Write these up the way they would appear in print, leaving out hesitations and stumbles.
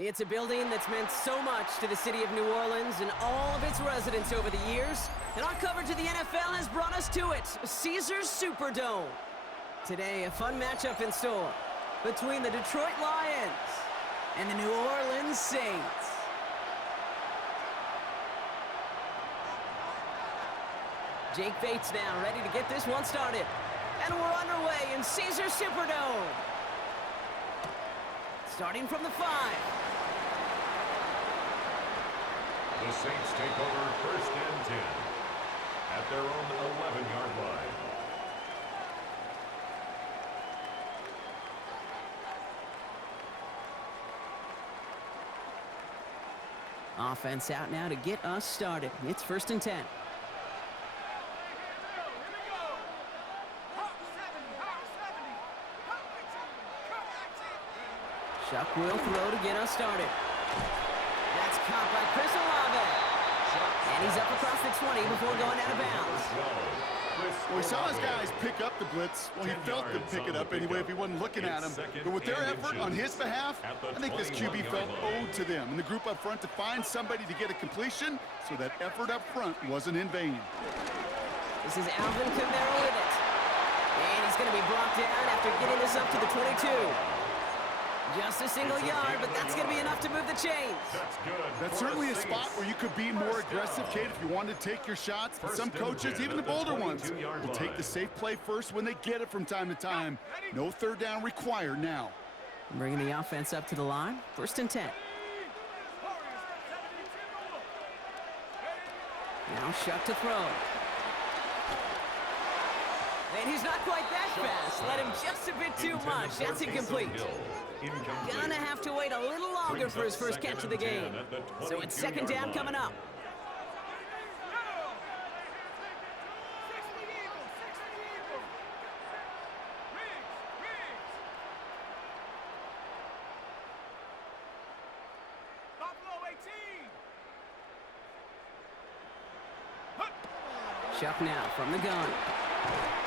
It's a building that's meant so much to the city of New Orleans and all of its residents over the years. And our coverage of the NFL has brought us to it, Caesars Superdome. Today, a fun matchup in store between the Detroit Lions and the New Orleans Saints. Jake Bates now ready to get this one started. And we're underway in Caesars Superdome. Starting from the 5. The Saints take over 1st and 10 at their own 11-yard line. Offense out now to get us started. It's 1st and 10. Chuck will throw to get us started. That's caught by Chris Olave. And he's up across the 20 before going out of bounds. Well, he saw his guys pick up the blitz. Well, he felt them pick it up anyway if he wasn't looking at him. But with their effort on his behalf, I think this QB felt owed to them and the group up front to find somebody to get a completion, so that effort up front wasn't in vain. This is Alvin Kamara with it. And he's going to be brought down after getting this up to the 22. Just a single yard, but that's going to be enough to move the chains. That's certainly a spot where you could be more aggressive, Kate, if you wanted to take your shots. But some coaches, even the bolder ones, will take the safe play first when they get it from time to time. No third down required now. Bringing the offense up to the line. 1st and 10. Now Shuck to throw. And he's not quite that fast. Let him just a bit too much. That's incomplete. Gonna have to wait a little longer for his first catch of the game. So it's 2nd down coming up. Chuck now from the gun.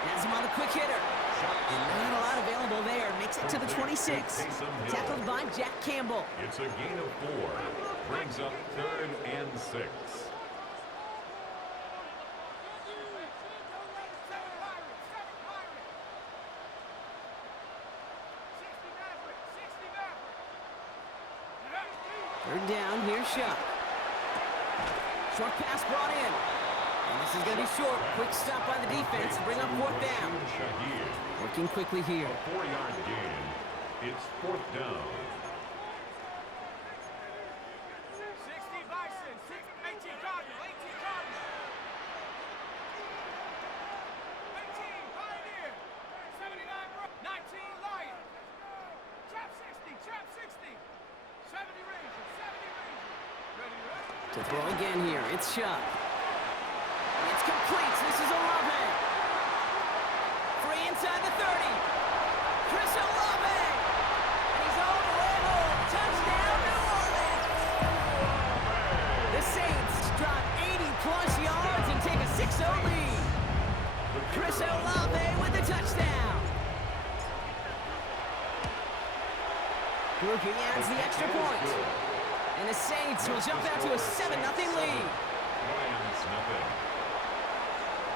Has him on the quick hitter. And not a lot available there. Makes it to the 26. Tackled by Jack Campbell. It's a gain of 4. Brings up 3rd and 6. Third down, here's Shuck. Short pass brought in. And this is going to be short. Quick stop by the defense to bring up 4th down. Working quickly here. A 4-yard gain. It's 4th down. 60 Bison, 18 Cardinal, 18 Cardinal. 18 Pioneer, 79 19 Lion. Trap 60, 70 Ranger, 70 Ranger. Ready. To throw again here, it's Shuck. It's complete. This is Olave. Free inside the 30. Chris Olave. And he's all the way home. Touchdown, New Orleans. The Saints drop 80-plus yards and take a 6-0 lead. Chris Olave with the touchdown. Groupie adds the extra point. And the Saints will jump out to a 7-0 lead. Lions nothing.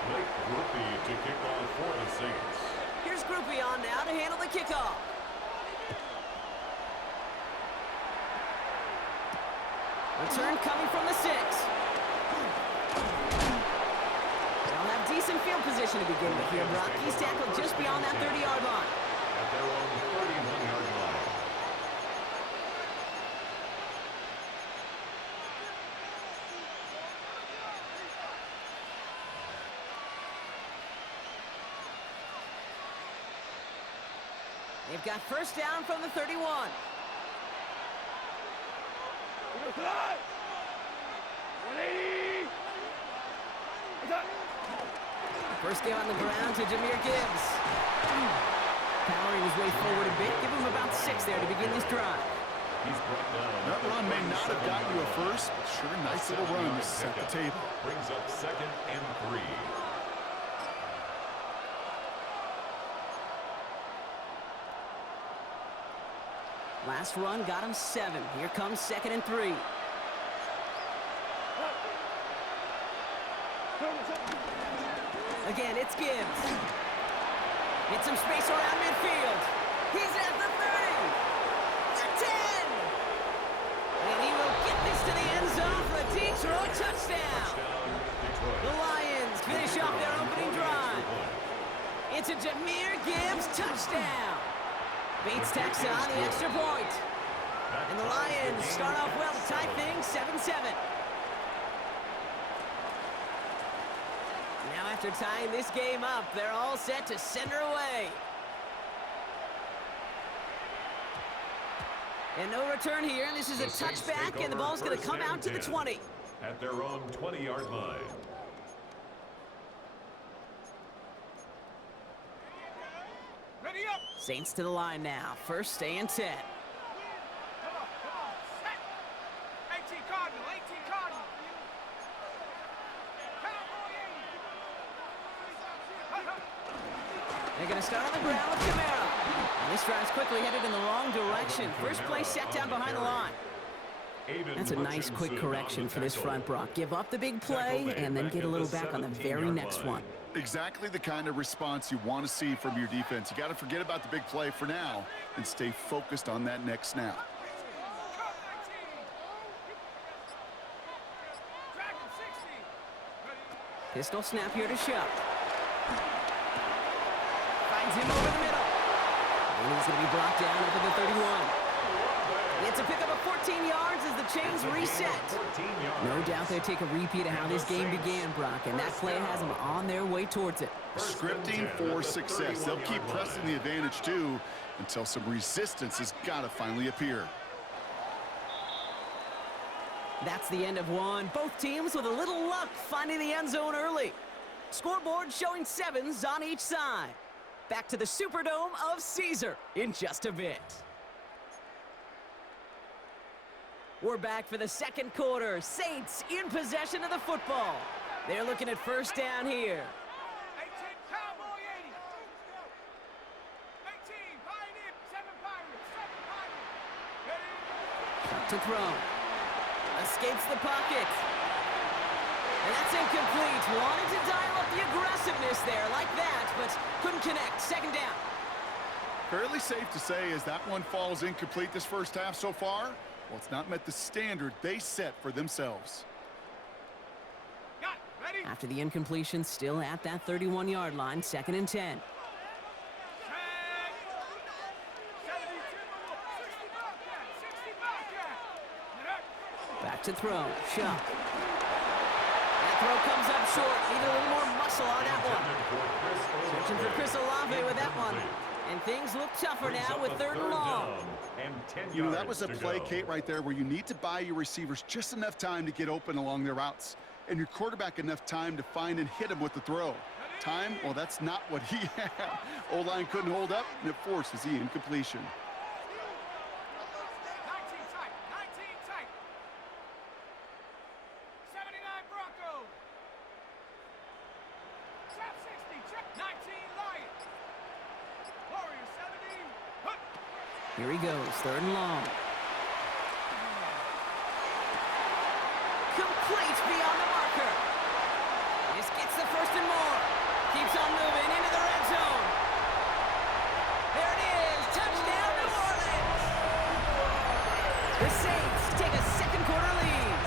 Blake Groupie to kick off for the Saints. Here's Groupie on now to handle the kickoff. Return coming from the 6. They'll have decent field position to begin with here, Brock. He's tackled just beyond that 30-yard line. At their own 31-yard line. They've got 1st down from the 31. First down on the ground to Jahmyr Gibbs. Powering his way forward a bit. Give him about 6 there to begin this drive. He's brought down. That run may not have got you a first, but sure nice little run to set the table. Brings up 2nd and 3. Last run got him 7. Here comes 2nd and 3. Again, it's Gibbs. Get some space around midfield. He's at the 30. The 10. And he will get this to the end zone for a Detroit touchdown. The Lions finish off their opening drive. It's a Jahmyr Gibbs touchdown. Bates tacks on the extra point. And the Lions start off well to tie things 7-7. Now after tying this game up, they're all set to send her away. And no return here. This is a touchback, and the ball's going to come out to the 20. At their own 20-yard line. Ready up. Saints to the line now. 1st and 10. Come on, set. 18 Cardinal, 18 Cardinal. Cowboy 80. They're going to start on the ground with Kamara. And this drive's quickly headed in the wrong direction. First play set down behind the line. That's a nice quick correction for this front, Brock. Give up the big play and then get a little back on the very next one. Exactly the kind of response you want to see from your defense. You got to forget about the big play for now and stay focused on that next snap. Dragon 60. Ready. Pistol snap here to Shuck. Finds him over the middle. And he's going to be brought down up at the 31. It's a pickup of 14 yards as the chains reset. No doubt they take a repeat of how this game began, Brock, and that play has them on their way towards it. Scripting for success. They'll keep pressing the advantage, too, until some resistance has got to finally appear. That's the end of one. Both teams with a little luck finding the end zone early. Scoreboard showing 7s on each side. Back to the Superdome of Caesar in just a bit. We're back for the second quarter. Saints in possession of the football. They're looking at 1st down here. 18 Cowboy 80. 18 Pioneer. 7 Pirates. 7 Pirates. Ready. Shot to throw. Escapes the pocket. And that's incomplete. Wanted to dial up the aggressiveness there like that, but couldn't connect. 2nd down. Fairly safe to say as that one falls incomplete this first half so far, well, it's not met the standard they set for themselves. Got it. Ready. After the incompletion, still at that 31-yard line, 2nd and 10. Set. 72. 60 Bobcat. 60 Bobcat. Get up. Back to throw. Shuck. That throw comes up short. Need a little more muscle on that one. Searching for Chris Olave with that one. And things look tougher now with 3rd and long. You know, that was a play, Kate, right there where you need to buy your receivers just enough time to get open along their routes. And your quarterback enough time to find and hit him with the throw. Time, well, that's not what he had. O-line couldn't hold up, and it forces the incompletion. 19 tight. 19 tight. 79 Broncos. Trap 60. Trap 19 Lions. Warrior 70. Hup. Here he goes, 3rd and long. Complete beyond the marker. This gets the 1st and more. Keeps on moving into the red zone. There it is. Touchdown, New Orleans. The Saints take a second quarter lead.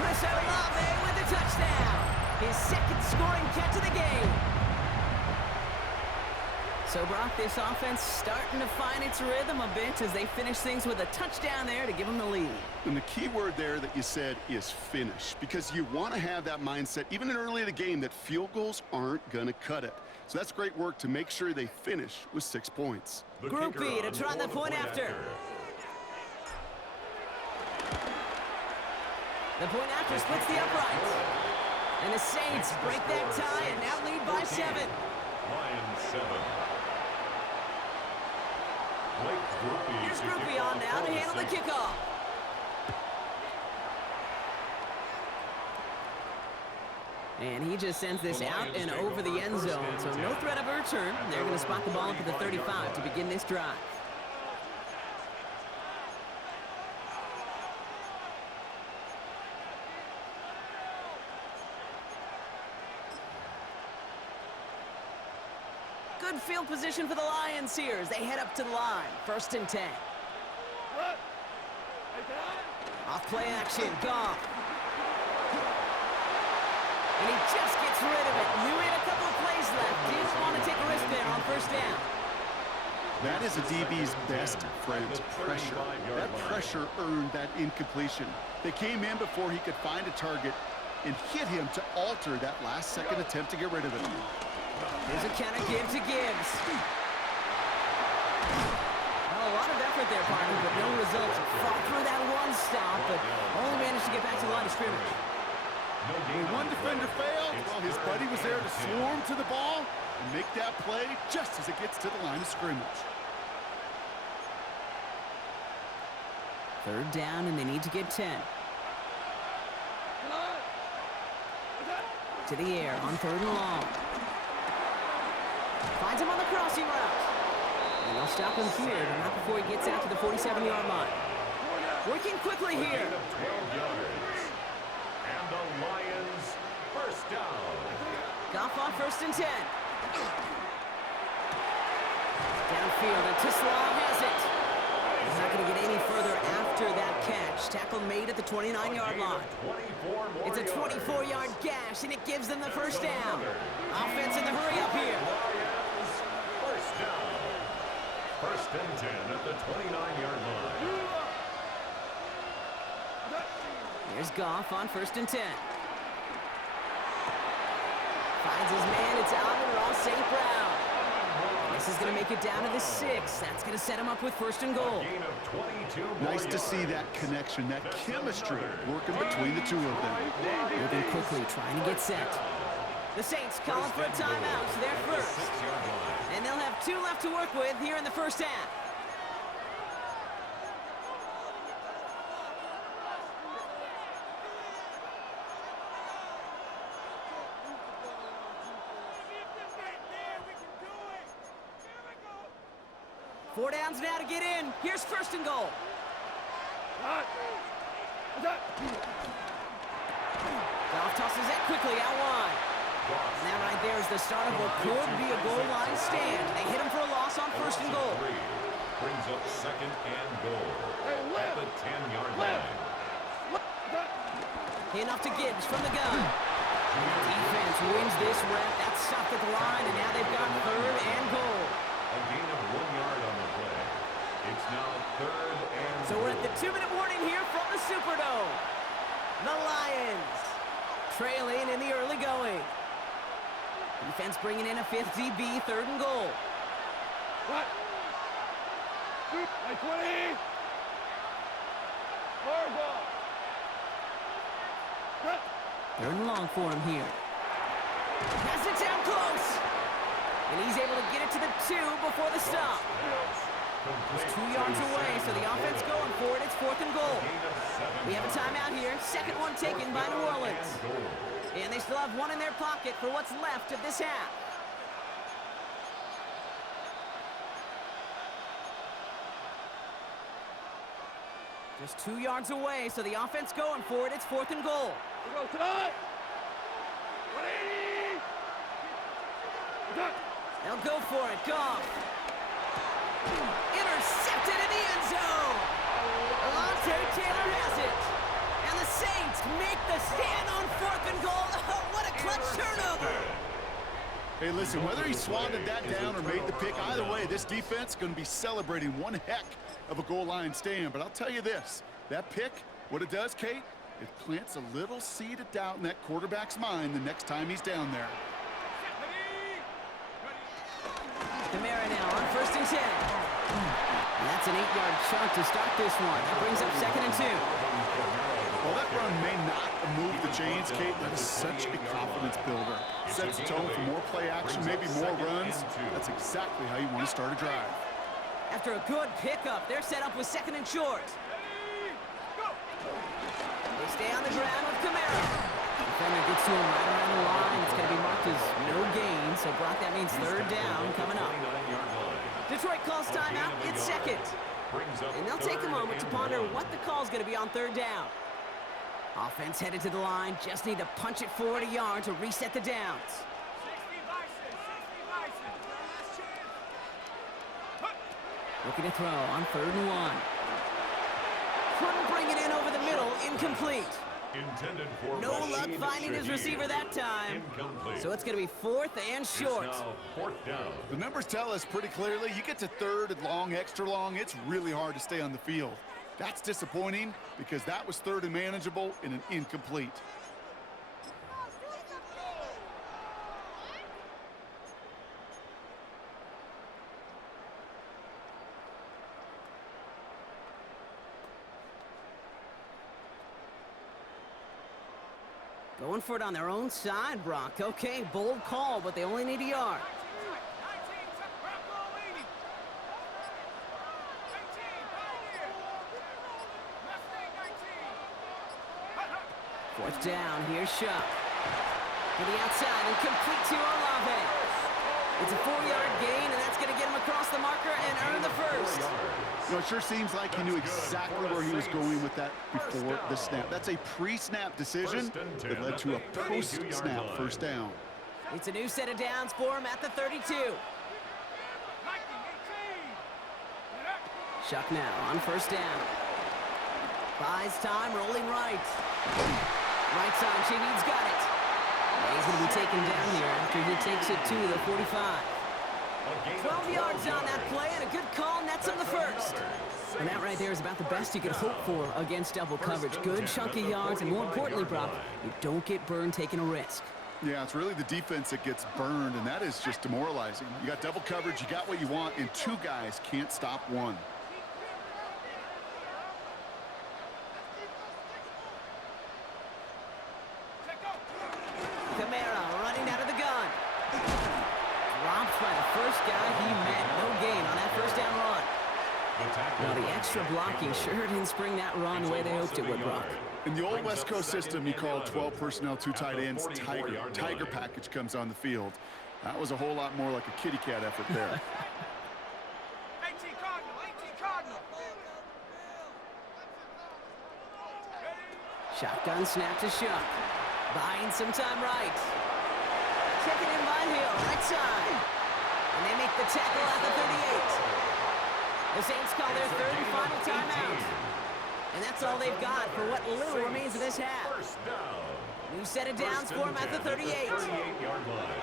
Chris Olave with the touchdown. His 2nd scoring catch of the game. So, Brock, this offense starting to find its rhythm a bit as they finish things with a touchdown there to give them the lead. And the key word there that you said is finish, because you want to have that mindset, even in early in the game, that field goals aren't going to cut it. So that's great work to make sure they finish with 6 points. Group B to try the point after. The point after splits the uprights. And the Saints break that tie and now lead by 7. Lions 7. Here's Groupie on now to handle the kickoff. And he just sends this out and over the end zone, so no threat of a return. They're going to spot the ball up at the 35 to begin this drive. Good field position for the Lions here as they head up to the line. 1st and 10. Off play action, Goff. And he just gets rid of it. Knew he had a couple of plays left. Didn't want to take a risk there on 1st down. That is a DB's best friend, pressure. That pressure earned that incompletion. They came in before he could find a target and hit him to alter that last-second attempt to get rid of it. Here's a counter give to Gibbs. Well, a lot of effort there, partner, but no results. Fought through that one stop, but only managed to get back to the line of scrimmage. When one defender failed, well, his buddy was there to swarm to the ball and make that play just as it gets to the line of scrimmage. 3rd down, and they need to get 10. To the air on 3rd and long. Finds him on the crossing route. And they'll stop him here, but not before he gets out to the 47-yard line. Working quickly here. 12 yards. And the Lions, 1st down. Goff on 1st and 10. Downfield, and Tislam has it. He's not going to get any further after that catch. Tackle made at the 29-yard line. It's a 24-yard gash, and it gives them the 1st down. Offense in the hurry up here. Lions, 1st down. 1st and 10 at the 29-yard line. Here's Goff on 1st and 10. Finds his man. It's Amon-Ra St. Brown. This is going to make it down to the 6. That's going to set him up with 1st and goal. Nice to see that connection, that chemistry working between the two of them. Moving quickly, trying to get set. The Saints calling for a timeout, so they're first. And they'll have 2 left to work with here in the 1st half. Four downs now to get in. Here's 1st and goal. Goff tosses that quickly out wide. And that right there is the start of what could be a goal line stand. They hit him for a loss on 1st and goal. Brings up 2nd and goal at the 10-yard line. Enough to Gibbs from the gun. Defense wins this rep. That's stopped at the line, and now they've got 3rd and goal. A gain of 1 yard on the play. It's now 3rd and So we're at the 2-minute warning here from the Superdome. The Lions trailing in the early going. Defense bringing in a 5th DB, 3rd and goal. What? 20. Hard ball. 3rd and long for him here. Pass it down close. And he's able to get it to the 2 before the stop. It's 2 yards away, so the offense going for it. It's 4th and goal. We have a timeout here. 2nd one taken by New Orleans. And they still have 1 in their pocket for what's left of this half. Just 2 yards away, so the offense going for it. It's 4th and goal. We go tonight. 180. They'll go for it. Goff. Intercepted in the end zone. Alontae Taylor has it. And the Saints make the stand on 4th and goal. Oh, what a clutch turnover. Hey, listen, whether he swatted that down or made the pick, either way, this defense is going to be celebrating one heck of a goal line stand. But I'll tell you this, that pick, what it does, Kate, it plants a little seed of doubt in that quarterback's mind the next time he's down there. Kamara now on 1st and 10. And that's an 8-yard chunk to start this one. That brings up 2nd and 2. Well, that run may not move the chains, Kate. That is such a confidence builder. Sets the tone for more play action, maybe more runs. That's exactly how you want to start a drive. After a good pickup, they're set up with 2nd and short. They stay on the ground with Kamara. Defender gets to him right around the line. It's going to be marked as no gain. So, Brock, that means 3rd down coming up. Detroit calls timeout. It's 2nd. And they'll take a moment to ponder what the call is going to be on 3rd down. Offense headed to the line. Just need to punch it forward a yard to reset the downs. Looking to throw on 3rd and 1. Couldn't bring it in over the middle. Incomplete. Intended for No luck Rashid finding his Shaheed. receiver that time. Incomplete. So it's going to be 4th and short. It's now 4th down. The numbers tell us pretty clearly, you get to 3rd and long, extra long, it's really hard to stay on the field. That's disappointing because that was 3rd and manageable in an incomplete. Going for it on their own side, Brock. Okay, bold call, but they only need a yard. 4th down, here's Shuck. To the outside and complete to Olave. It's a 4-yard gain, and that's going to get him across the marker and earn the first. You know, it sure seems like he knew exactly where he was going with that before the snap. That's a pre-snap decision that led to a post-snap first down. It's a new set of downs for him at the 32. Shuck now on 1st down. Buys time, rolling right. Right side, Shaheed's got it. And he's going to be taken down here after he takes it to the 45. 12 yards on that play, and a good call nets him the first. And that right there is about the best you could hope for against double coverage. Good chunky yards, and more importantly, Brock, you don't get burned taking a risk. Yeah, it's really the defense that gets burned, and that is just demoralizing. You got double coverage, you got what you want, and 2 guys can't stop one. Kamara running out of the gun. Dropped by the first guy he met. No gain on that first down run. Now the extra blocking sure didn't spring that run the way they hoped it would, Brock. In the old West Coast system, you call 12 personnel, 2 tight ends, Tiger. Tiger package comes on the field. That was a whole lot more like a kitty cat effort there. 18 Cardinal, 18 Cardinal. Shotgun snap to Shuck. Buying some time right. Taken in by Hill, right side. And they make the tackle at the 38. The Saints call their 3rd and final timeout. And that's all they've got for what little remains of this half. New set of downs for him at the 38. 38-yard line.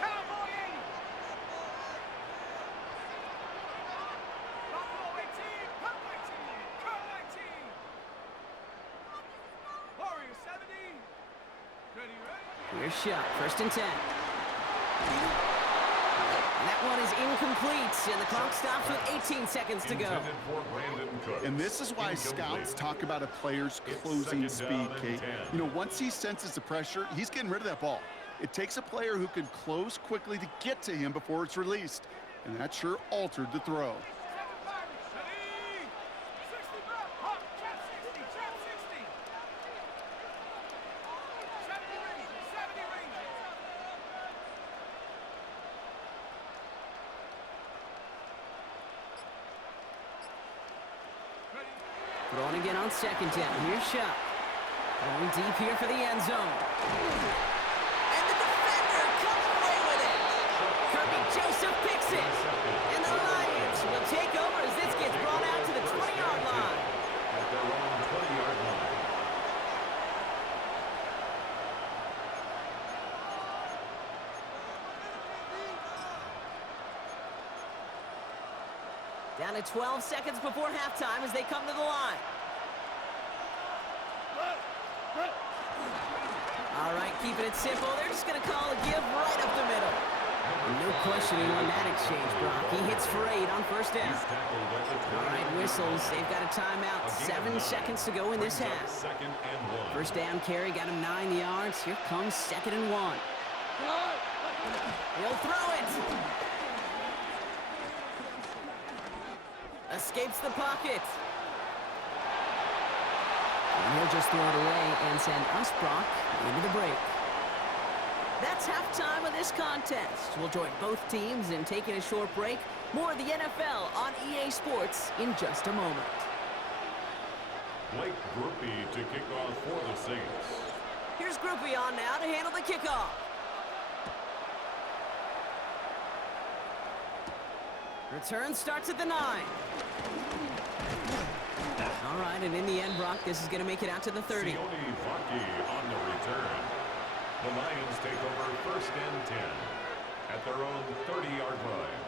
Cowboy 80. Buffalo 18, Cup 19, Cup 19. Warriors 70. Ready, ready. Here's Shuck, 1st and 10. And that one is incomplete, and the clock stops with 18 seconds to go. Intended for Brandon Cooks. And this is why scouts talk about a player's closing speed, Kate. You know, once he senses the pressure, he's getting rid of that ball. It takes a player who can close quickly to get to him before it's released. And that sure altered the throw. 7 Pirates, ready. 60 back, hop, trap 60, trap 60. 70 Rangers, 70 Rangers. Ready. Throwing again on 2nd down. Here's Shuck. Going deep here for the end zone. And the defender comes away with it. Kirby Joseph picks it. And the Lions will take over as this gets brought out to the 20-yard line. At their own 20-yard line. Down to 12 seconds before halftime as they come to the line. All right, keeping it simple. They're just going to call a give right up the middle. No questioning on that exchange, Brock. He hits for 8 on 1st down. All right, whistles. They've got a timeout. 7 seconds to go in this half. 2nd and 1. 1st down carry got him 9 yards. Here comes 2nd and 1. He'll throw it. Escapes the pocket. And he'll just throw it away and send us, Brock, into the break. That's halftime of this contest. We'll join both teams in taking a short break. More of the NFL on EA Sports in just a moment. Blake Grupe to kick off for the Saints. Here's Grupe on now to handle the kickoff. Return starts at the 9. All right, and in the end, Brock, this is going to make it out to the 30. Sione Vaki on the return. The Lions take over first and 10 at their own 30-yard line.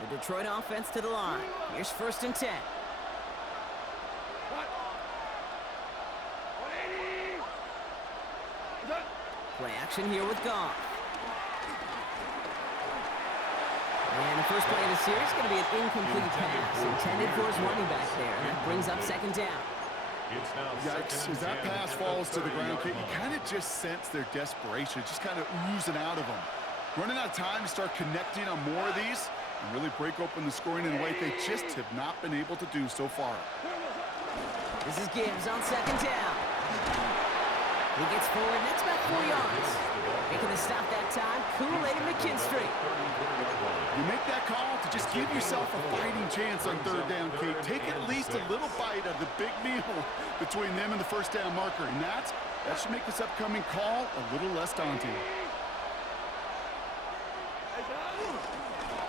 The Detroit offense to the line. Here's first and 10. What? 180. Play action here with Goff. And the first play of the series is going to be an incomplete pass intended for his running back there. That brings up second down. It's now Yikes, as that pass falls to the ground, Kate, you kind of just sense their desperation, just kind of oozing out of them. Running out of time to start connecting on more of these and really break open the scoring in a way they just have not been able to do so far. This is Gibbs on second down. He gets forward, that's about 4 yards. Making the stop that time, Kool-Aid McKinstry. You make that call to just give yourself a fighting chance on third down, Kate. Take at least a little bite of the big meal between them and the first down marker. And that should make this upcoming call a little less daunting.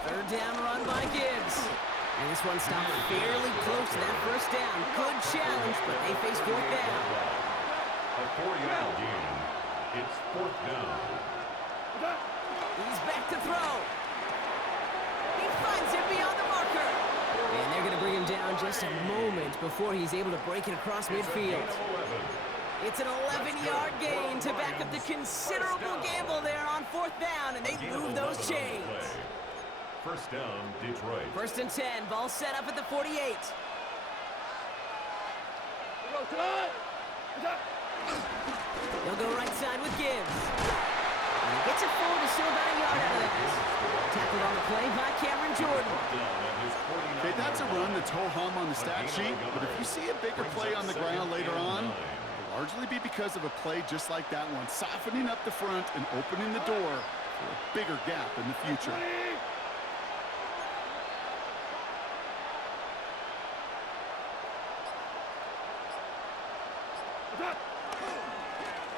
Third down run by Gibbs. And this one stopped fairly close to that first down. Good challenge, but they face fourth down. A 4-yard gain. It's fourth down. He's back to throw. He finds him beyond the marker. And they're going to bring him down just a moment before he's able to break it across midfield. It's an 11-yard gain to back up the considerable gamble there on fourth down, and they move those chains. First down, Detroit. First and 10, ball set up at the 48. He'll go right side with Gibbs. And he gets it forward to still about a yard out of that. Tackled on the play by Cameron Jordan. Okay, that's a run that's ho-hum on the stat sheet, but if you see a bigger play on the ground later on, it'll largely be because of a play just like that one, softening up the front and opening the door for a bigger gap in the future.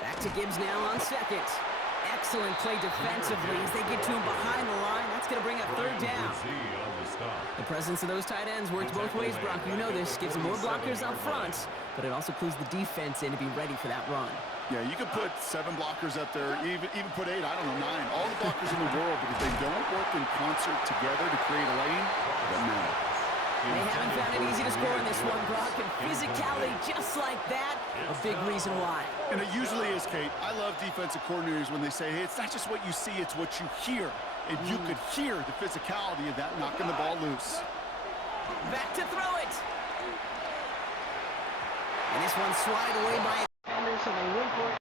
Back to Gibbs now on second. Excellent play defensively as they get to him behind the line. That's going to bring up third down. The presence of those tight ends works both ways, Brock. You know this. Gives them more blockers up front, but it also clues the defense in to be ready for that run. Yeah, you could put 7 blockers up there, even put 8, I don't know, 9. All the blockers in the world, but if they don't work in concert together to create a lane, it doesn't matter. They haven't found it easy to score in this one, Brock, and physicality just like that, a big reason why. And it usually is, Kate. I love defensive coordinators when they say, hey, it's not just what you see, it's what you hear. And you could hear the physicality of that knocking the ball loose. Back to throw it. And this one swatted away by Anderson and Winkler.